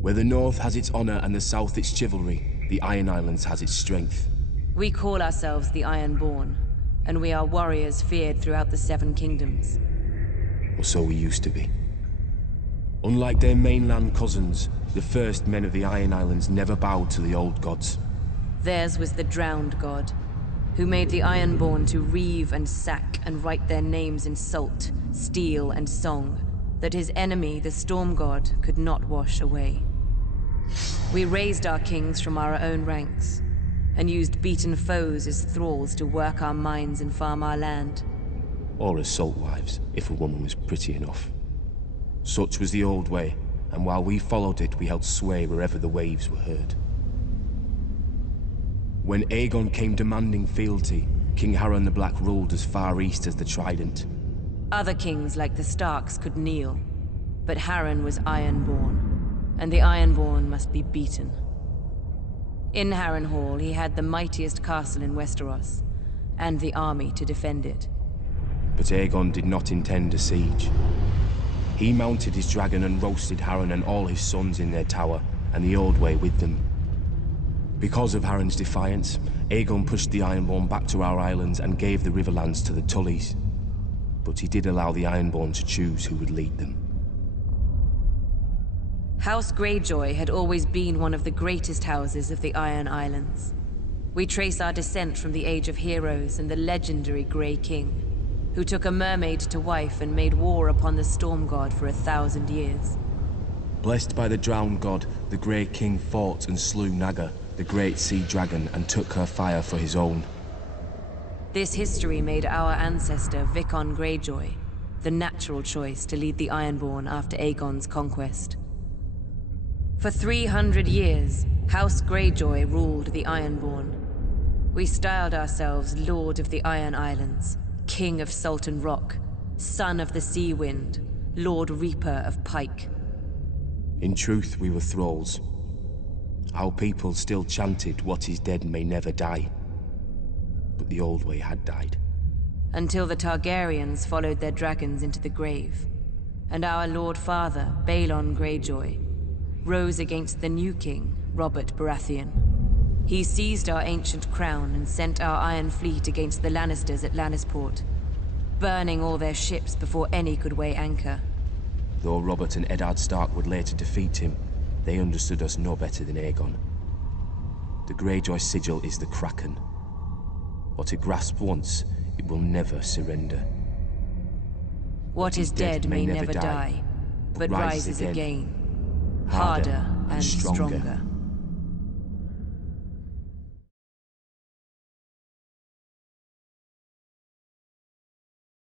Where the North has its honor and the South its chivalry, the Iron Islands has its strength. We call ourselves the Ironborn, and we are warriors feared throughout the Seven Kingdoms. Or so we used to be. Unlike their mainland cousins, the first men of the Iron Islands never bowed to the old gods. Theirs was the drowned god, who made the Ironborn to reave and sack and write their names in salt, steel, and song, that his enemy, the Storm God, could not wash away. We raised our kings from our own ranks, and used beaten foes as thralls to work our mines and farm our land. Or as salt wives, if a woman was pretty enough. Such was the old way, and while we followed it, we held sway wherever the waves were heard. When Aegon came demanding fealty, King Harren the Black ruled as far east as the Trident. Other kings like the Starks could kneel, but Harren was Ironborn, and the Ironborn must be beaten. In Harrenhal, he had the mightiest castle in Westeros, and the army to defend it. But Aegon did not intend a siege. He mounted his dragon and roasted Harren and all his sons in their tower, and the Old Way with them. Because of Harren's defiance, Aegon pushed the Ironborn back to our islands and gave the Riverlands to the Tullys. But he did allow the Ironborn to choose who would lead them. House Greyjoy had always been one of the greatest houses of the Iron Islands. We trace our descent from the Age of Heroes and the legendary Grey King, who took a mermaid to wife and made war upon the Storm God for 1,000 years. Blessed by the Drowned God, the Grey King fought and slew Naga, the great sea dragon, and took her fire for his own. This history made our ancestor Vicon Greyjoy the natural choice to lead the Ironborn after Aegon's conquest. For 300 years, House Greyjoy ruled the Ironborn. We styled ourselves Lord of the Iron Islands, King of Salt and Rock, Son of the Sea Wind, Lord Reaper of Pike. In truth, we were thralls. Our people still chanted, "What is dead may never die." But the Old Way had died. Until the Targaryens followed their dragons into the grave, and our Lord Father, Balon Greyjoy, rose against the new king, Robert Baratheon. He seized our ancient crown and sent our Iron Fleet against the Lannisters at Lannisport, burning all their ships before any could weigh anchor. Though Robert and Eddard Stark would later defeat him, they understood us no better than Aegon. The Greyjoy sigil is the Kraken. What it grasped once, it will never surrender. What is dead may never die, but rises again, harder and stronger.